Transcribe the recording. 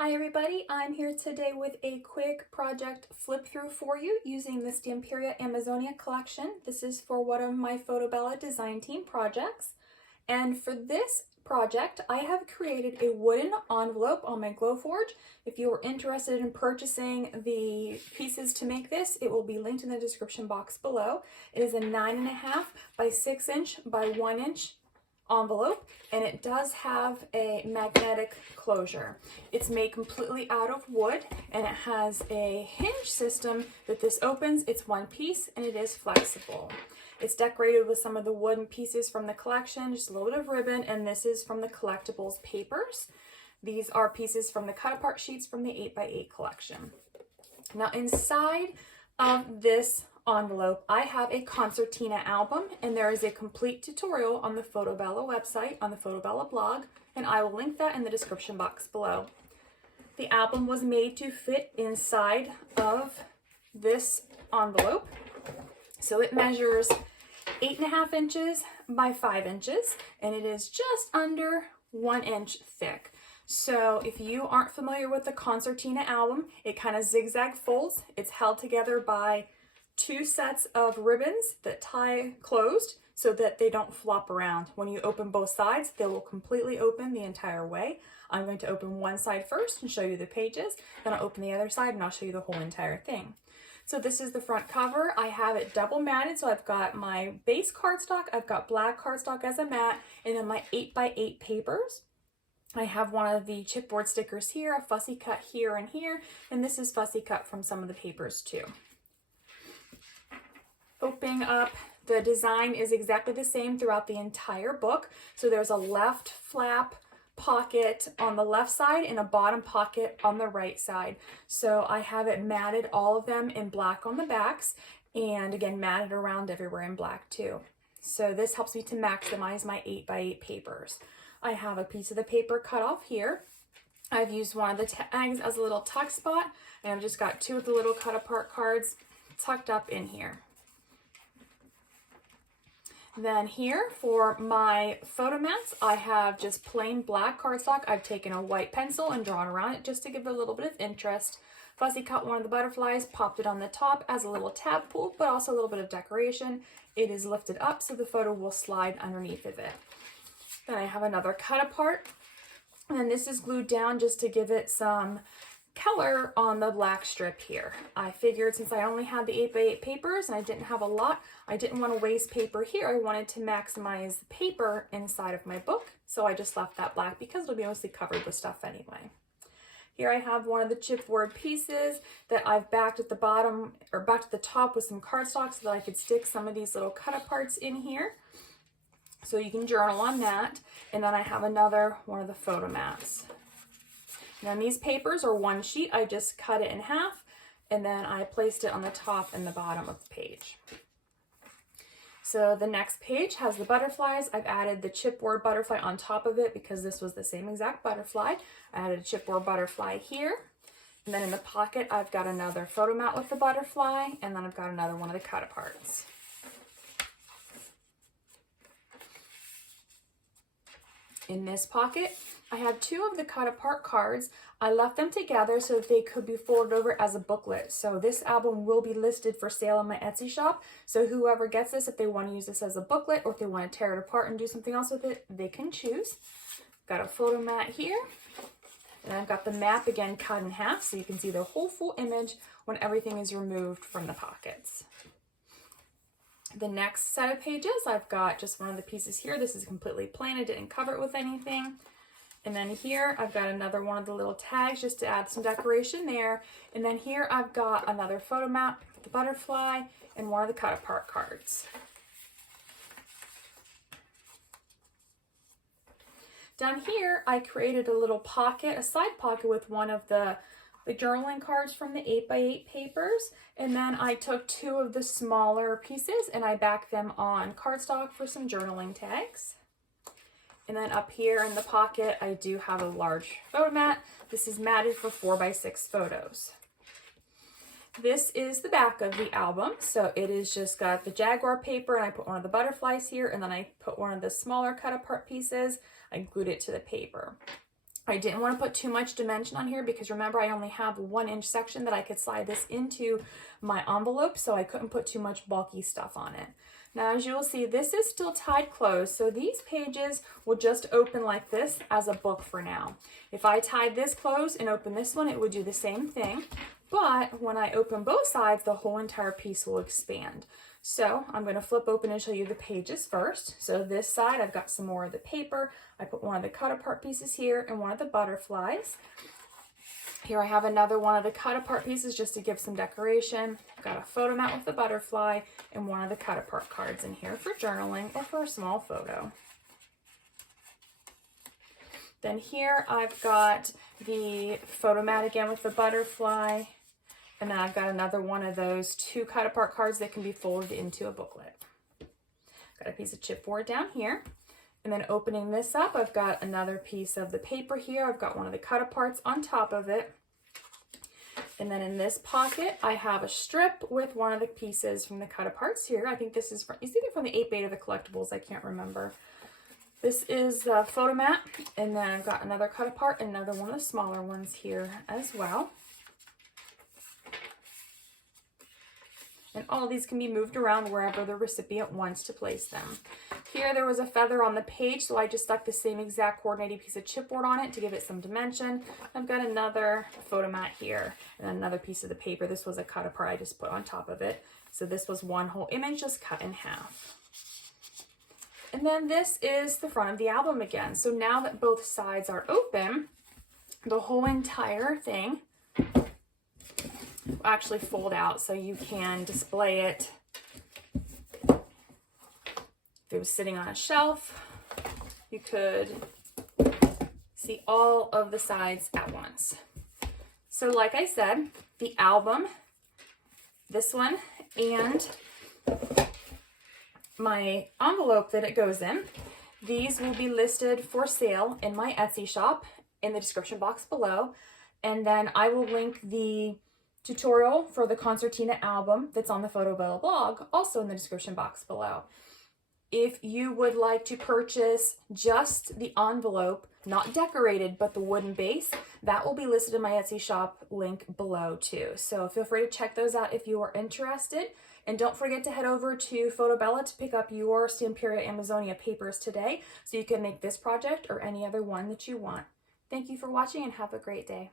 Hi everybody, I'm here today with a quick project flip through for you using the Stamperia Amazonia collection. This is for one of my FotoBella design team projects. And for this project, I have created a wooden envelope on my Glowforge. If you are interested in purchasing the pieces to make this, it will be linked in the description box below. It is a 9.5 by 6 inch by 1 inch envelope, and it does have a magnetic closure. It's made completely out of wood, and it has a hinge system that this opens. It's one piece and it is flexible. It's decorated with some of the wooden pieces from the collection, just a little bit of ribbon, and this is from the collectibles papers. These are pieces from the cut apart sheets from the 8x8 collection. Now inside of this envelope, I have a Concertina album, and there is a complete tutorial on the FotoBella website, on the FotoBella blog, and I will link that in the description box below. The album was made to fit inside of this envelope. So it measures 8.5 inches by 5 inches, and it is just under 1 inch thick. So if you aren't familiar with the Concertina album, it kind of zigzag folds. It's held together by 2 sets of ribbons that tie closed so that they don't flop around. When you open both sides, they will completely open the entire way. I'm going to open one side first and show you the pages, then I'll open the other side and I'll show you the whole entire thing. So this is the front cover. I have it double matted, so I've got my base cardstock, I've got black cardstock as a mat, and then my 8x8 papers. I have one of the chipboard stickers here, a fussy cut here and here, and this is fussy cut from some of the papers too. Opening up, the design is exactly the same throughout the entire book. So there's a left flap pocket on the left side and a bottom pocket on the right side. So I have it matted, all of them in black on the backs, and again matted around everywhere in black too. So this helps me to maximize my 8x8 papers. I have a piece of the paper cut off here. I've used one of the tags as a little tuck spot, and I've just got 2 of the little cut apart cards tucked up in here. Then here for my photo mats, I have just plain black cardstock. I've taken a white pencil and drawn around it just to give it a little bit of interest. Fussy cut one of the butterflies, popped it on the top as a little tab pull, but also a little bit of decoration. It is lifted up so the photo will slide underneath of it. Then I have another cut apart, and then this is glued down just to give it some color on the black strip here. I figured since I only had the 8x8 papers and I didn't have a lot, I didn't want to waste paper here. I wanted to maximize the paper inside of my book, so I just left that black because it'll be mostly covered with stuff anyway. Here I have one of the chipboard pieces that I've backed at the bottom, or backed at the top with some cardstock so that I could stick some of these little cut aparts in here. So you can journal on that. And then I have another one of the photo mats. Now these papers are one sheet. I just cut it in half, and then I placed it on the top and the bottom of the page. So the next page has the butterflies. I've added the chipboard butterfly on top of it because this was the same exact butterfly. I added a chipboard butterfly here. And then in the pocket, I've got another photo mat with the butterfly, and then I've got another one of the cut aparts. In this pocket, I have 2 of the cut apart cards. I left them together so that they could be folded over as a booklet. So this album will be listed for sale on my Etsy shop. So whoever gets this, if they want to use this as a booklet or if they want to tear it apart and do something else with it, they can choose. Got a photo mat here. And I've got the map again cut in half so you can see the whole full image when everything is removed from the pockets. The next set of pages, I've got just one of the pieces here. This is completely plain. I didn't cover it with anything. And then here, I've got another one of the little tags just to add some decoration there. And then here, I've got another photo mat with the butterfly and one of the cut apart cards. Down here, I created a little pocket, a side pocket with one of the journaling cards from the 8x8 papers, and then I took 2 of the smaller pieces and I backed them on cardstock for some journaling tags. And then up here in the pocket, I do have a large photo mat. This is matted for 4x6 photos. This is the back of the album. So it is just got the jaguar paper, and I put one of the butterflies here, and then I put one of the smaller cut apart pieces. I glued it to the paper. I didn't want to put too much dimension on here because remember I only have 1 inch section that I could slide this into my envelope, so I couldn't put too much bulky stuff on it. Now as you will see, this is still tied closed, so these pages will just open like this as a book for now. If I tied this closed and open this one, it would do the same thing, but when I open both sides, the whole entire piece will expand. So I'm going to flip open and show you the pages first. So this side, I've got some more of the paper. I put one of the cut apart pieces here and one of the butterflies. Here I have another one of the cut apart pieces just to give some decoration. I've got a photo mat with the butterfly and one of the cut apart cards in here for journaling or for a small photo. Then here I've got the photo mat again with the butterfly. And then I've got another one of those 2 cut apart cards that can be folded into a booklet. Got a piece of chipboard down here. And then opening this up, I've got another piece of the paper here. I've got one of the cut aparts on top of it. And then in this pocket, I have a strip with one of the pieces from the cut aparts here. I think this is from, it's either from the 8 Beta Collectibles, I can't remember. This is the photo mat. And then I've got another cut apart, another one of the smaller ones here as well. And all these can be moved around wherever the recipient wants to place them. Here there was a feather on the page, so I just stuck the same exact coordinating piece of chipboard on it to give it some dimension. I've got another photo mat here and another piece of the paper. This was a cut apart I just put on top of it. So this was one whole image just cut in half. And then this is the front of the album again. So now that both sides are open, the whole entire thing will actually fold out so you can display it. If it was sitting on a shelf, you could see all of the sides at once. So like I said, the album, this one, and my envelope that it goes in, these will be listed for sale in my Etsy shop in the description box below. And then I will link the tutorial for the Concertina album that's on the FotoBella blog also in the description box below. If you would like to purchase just the envelope, not decorated, but the wooden base, that will be listed in my Etsy shop link below too. So feel free to check those out if you are interested. And don't forget to head over to FotoBella to pick up your Stamperia Amazonia papers today so you can make this project or any other one that you want. Thank you for watching and have a great day.